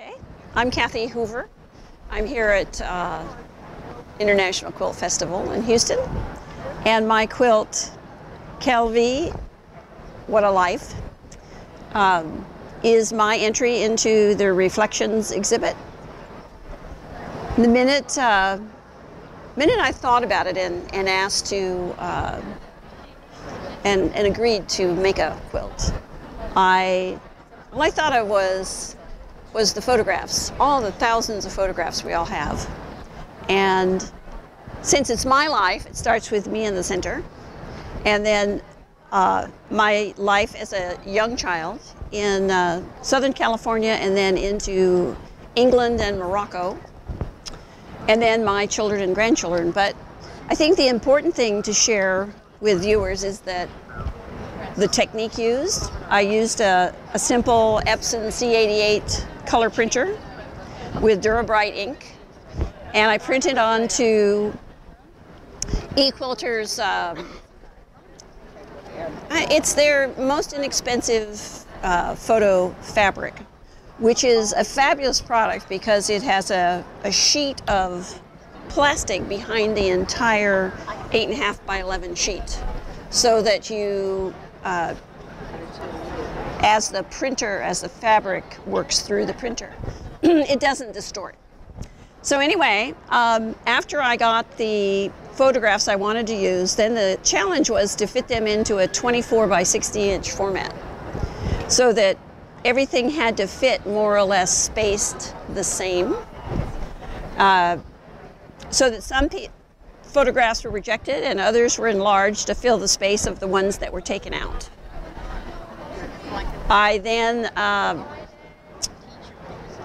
Okay, I'm Cathie Hoover. I'm here at International Quilt Festival in Houston, and my quilt, Kelvie, What a Life, is my entry into the Reflections exhibit. The minute I thought about it and asked to and agreed to make a quilt, all I thought of was the photographs, all the thousands of photographs we all have. And since it's my life, it starts with me in the center. And then my life as a young child in Southern California, and then into England and Morocco, and then my children and grandchildren. But I think the important thing to share with viewers is that the technique used. I used a simple Epson C88 color printer with Durabright ink, and I printed onto eQuilter's, it's their most inexpensive photo fabric, which is a fabulous product because it has a sheet of plastic behind the entire 8.5 by 11 sheet, so that you as the fabric works through the printer, it doesn't distort. So anyway, after I got the photographs I wanted to use, then the challenge was to fit them into a 24 by 60 inch format, so that everything had to fit more or less spaced the same, so that some photographs were rejected and others were enlarged to fill the space of the ones that were taken out. I then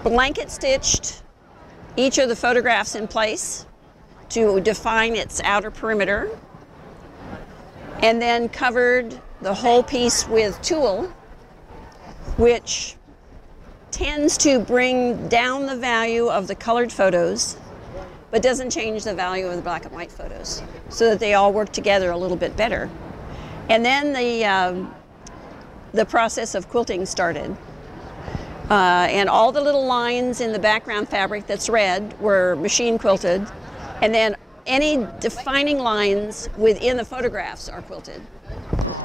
blanket stitched each of the photographs in place to define its outer perimeter, and then covered the whole piece with tulle, which tends to bring down the value of the colored photos, but doesn't change the value of the black and white photos, so that they all work together a little bit better. And then the process of quilting started. And all the little lines in the background fabric that's red were machine quilted, and then any defining lines within the photographs are quilted.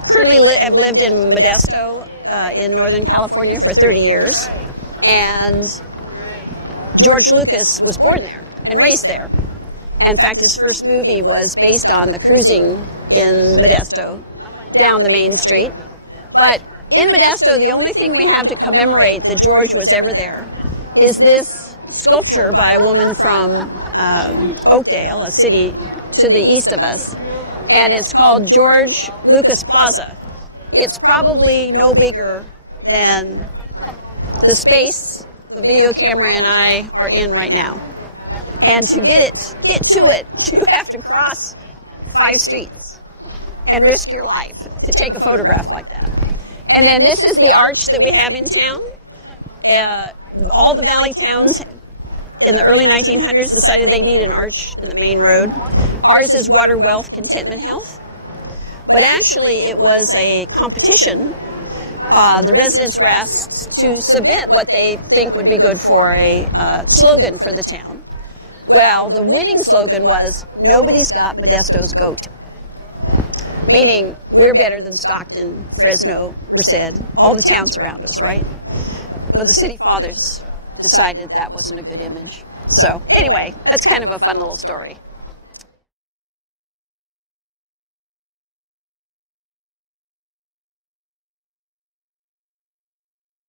Currently have lived in Modesto in Northern California for 30 years, and George Lucas was born there and raised there. In fact, his first movie was based on the cruising in Modesto down the main street. But in Modesto, the only thing we have to commemorate that George was ever there is this sculpture by a woman from Oakdale, a city to the east of us, and it's called George Lucas Plaza. It's probably no bigger than the space the video camera and I are in right now. And to get to it, you have to cross 5 streets and risk your life to take a photograph like that. And then this is the arch that we have in town. All the valley towns in the early 1900s decided they need an arch in the main road. Ours is Water, Wealth, Contentment, Health. But actually it was a competition. The residents were asked to submit what they think would be good for a slogan for the town. Well, the winning slogan was, "Nobody's got Modesto's goat." Meaning, we're better than Stockton, Fresno, Merced, all the towns around us, right? Well, the city fathers decided that wasn't a good image. So anyway, that's kind of a fun little story.